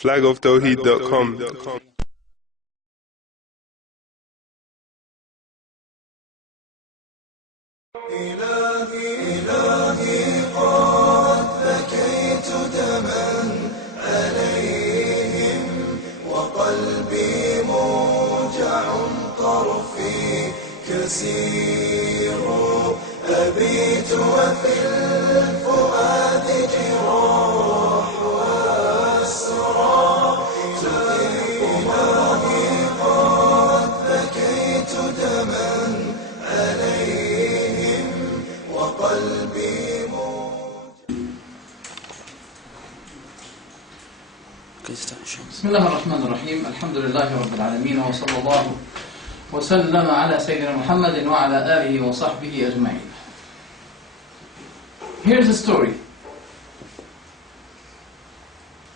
flagoftawheed.com. إلهي قد بكيت دما عليهم وقلبي موجع طرفي كسير أبيت وفي الفؤاد جراح وأسرى إلهي قد بكيت دما عليهم وقلبي بسم الله الرحمن الرحيم. الحمد لله رب العالمين، وصلى الله وسلم على سيدنا محمد وعلى آله وصحبه أجمعين. Here's a story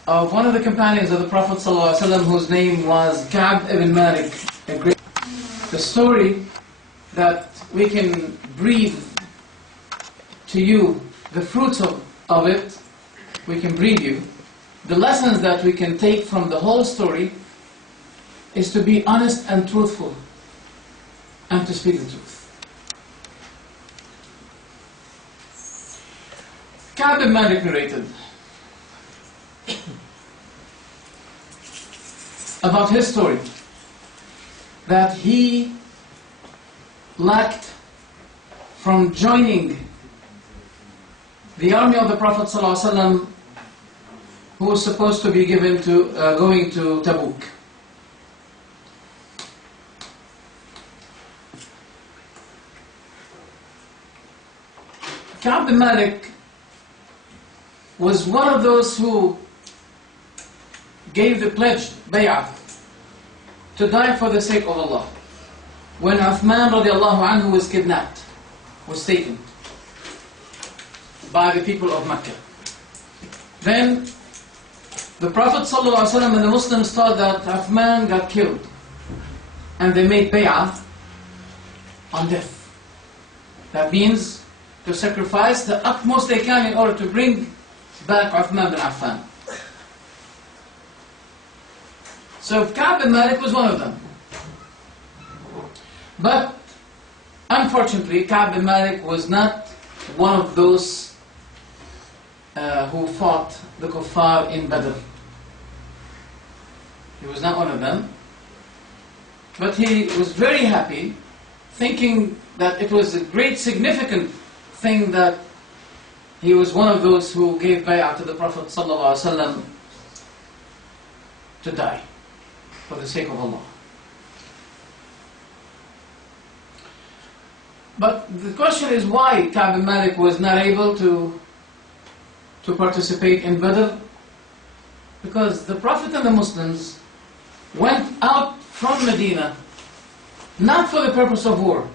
of one of the companions of the Prophet ﷺ whose name was Kaab ibn Malik. The story that we can breathe to you the fruits of it, we can breathe you. The lessons that we can take from the whole story is to be honest and truthful and to speak the truth. Kaab ibn Malik narrated about his story that he lacked from joining the army of the Prophet ﷺ, who was supposed to be going to Tabuk. Kaab ibn Malik was one of those who gave the pledge, bay'ah, to die for the sake of Allah. When Uthman radiallahu anhu was kidnapped, was taken by the people of Mecca. Then the Prophet ﷺ and the Muslims thought that Uthman got killed, and they made bay'ah on death. That means to sacrifice the utmost they can in order to bring back Uthman bin Affan. So Kaab ibn Malik was one of them. But unfortunately, Kaab ibn Malik was not one of those who fought the kuffar in Badr. He was not one of them. But he was very happy, thinking that it was a great significant thing that he was one of those who gave bay'ah to the Prophet ﷺ to die for the sake of Allah. But the question is why Kaab ibn Malik was not able to participate in Badr. Because the Prophet and the Muslims went out from Medina not for the purpose of war,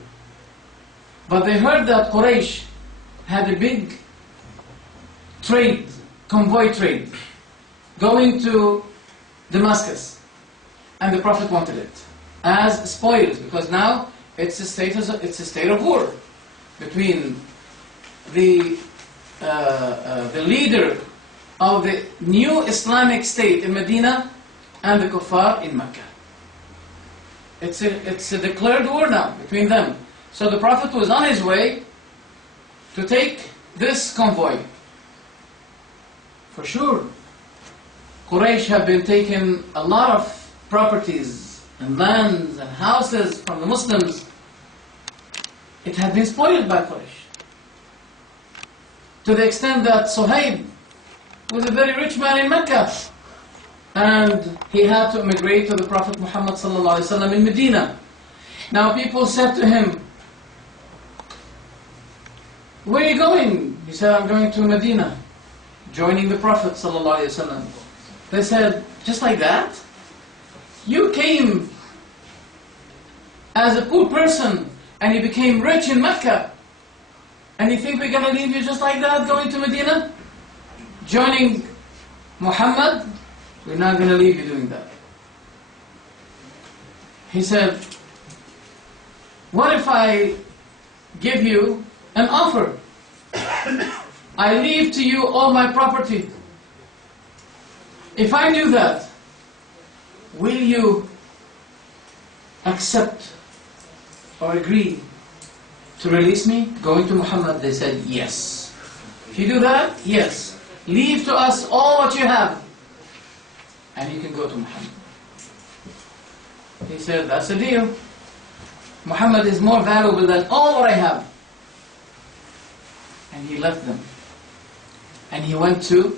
but they heard that Quraysh had a big trade, convoy trade, going to Damascus, and the Prophet wanted it as spoils, because now it's a state of war between the leader of the new Islamic state in Medina and the kuffar in Mecca. It's a declared war now between them. So the Prophet was on his way to take this convoy. For sure, Quraysh have been taking a lot of properties and lands and houses from the Muslims. It had been spoiled by Quraysh, to the extent that Suhaib was a very rich man in Mecca, and he had to immigrate to the Prophet Muhammad ﷺ in Medina. Now people said to him, "Where are you going?" He said, "I'm going to Medina, joining the Prophet ﷺ." They said, "Just like that? You came as a poor person and you became rich in Mecca, and you think we're going to leave you just like that, going to Medina, joining Muhammad? We're not going to leave you doing that." He said, "What if I give you an offer? I leave to you all my property. if I knew that, will you accept or agree to release me? Going to Muhammad, they said, yes. If you do that, yes. Leave to us all what you have, and you can go to Muhammad. He said, that's a deal. Muhammad is more valuable than all what I have. And he left them. And he went to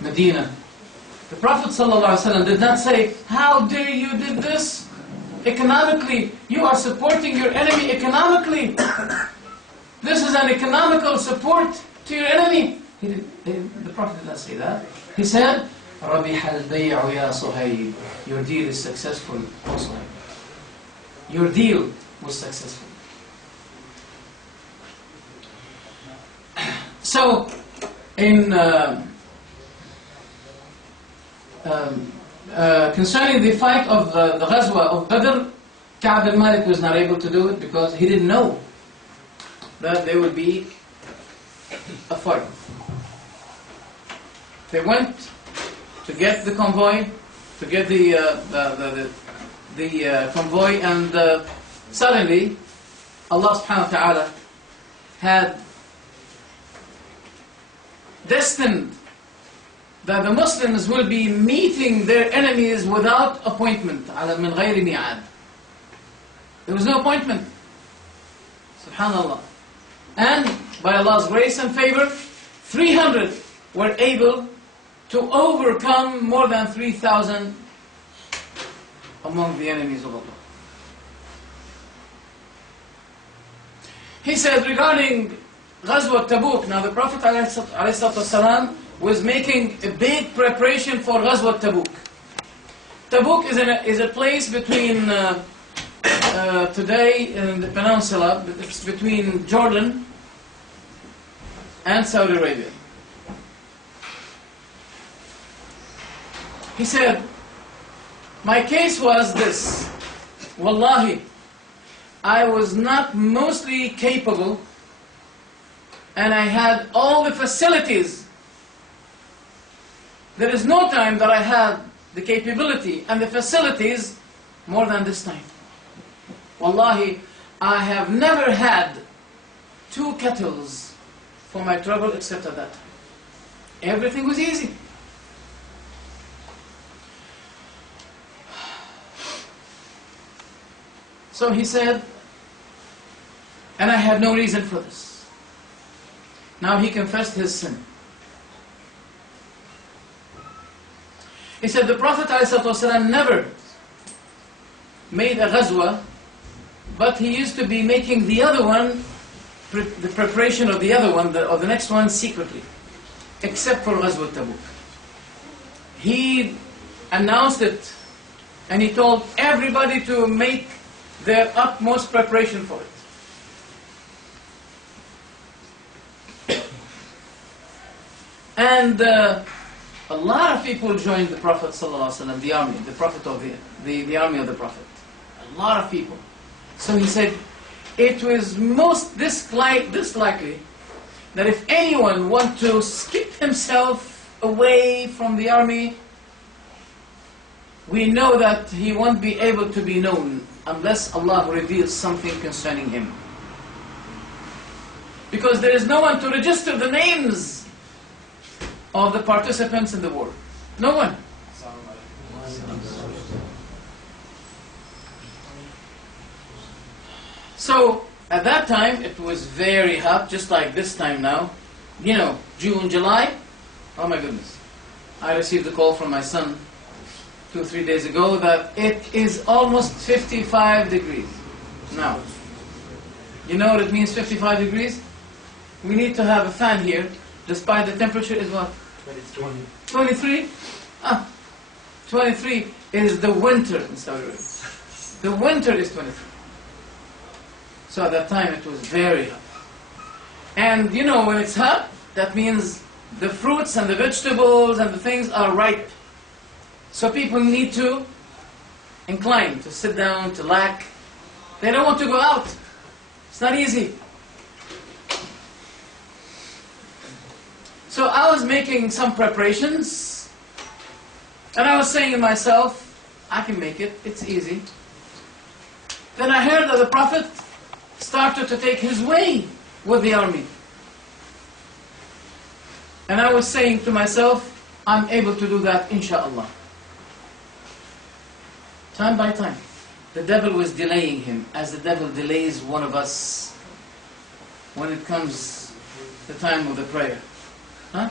Medina. The Prophet ﷺ did not say, how dare you did this? Economically, you are supporting your enemy economically. This is an economical support to your enemy. The Prophet did not say that. He said, رَبِحَ الْبَيْعُ يَا صُهَيْبُ. Your deal is successful, O Suhaib. Your deal was successful. So, in concerning the fight of the Ghazwa of Badr, Kaab ibn Malik was not able to do it because he didn't know that there would be a fight. They went to get the convoy, to get the convoy, and suddenly Allah subhanahu wa ta'ala had destined that the Muslims will be meeting their enemies without appointment. مِنْ غَيْرِ مِيعَادٍ. There was no appointment. Subhanallah. And by Allah's grace and favor, 300 were able to overcome more than 3,000 among the enemies of Allah. He said regarding Ghazwa Tabuk, now the Prophet ﷺ was making a big preparation for Ghazwa Tabuk. Tabuk is a place between, today in the peninsula, between Jordan and Saudi Arabia. He said, my case was this, Wallahi, I was not mostly capable, and I had all the facilities. There is no time that I had the capability and the facilities more than this time. Wallahi, I have never had 2 kettles for my trouble except at that time. Everything was easy. So he said, and I had no reason for this. Now he confessed his sin. He said the Prophet ﷺ never made a ghazwa, but he used to be making the other one, the preparation of the other one, or the next one secretly, except for Ghazwa Tabuk. He announced it, and he told everybody to make their utmost preparation for it. And a lot of people joined the Prophet ﷺ, the army, the Prophet of the army of the Prophet. A lot of people. So he said, it was most likely that if anyone want to skip himself away from the army, we know that he won't be able to be known unless Allah reveals something concerning him. Because there is no one to register the names of the participants in the war. No one. So, at that time, it was very hot, just like this time now. You know, June, July. Oh my goodness. I received a call from my son 2 or 3 days ago that it is almost 55 degrees now. You know what it means, 55 degrees? We need to have a fan here, despite the temperature is what? 23? 23 is the winter in Saudi Arabia. The winter is 23. So at that time it was very hot. And you know, when it's hot, that means the fruits and the vegetables and the things are ripe. So people need to incline, to sit down, to lack. They don't want to go out. It's not easy. So I was making some preparations, And I was saying to myself, I can make it, it's easy. Then I heard that the Prophet started to take his way with the army. And I was saying to myself, I'm able to do that, inshaAllah. Time by time. The devil was delaying him, as the devil delays one of us when it comes the time of the prayer. Huh?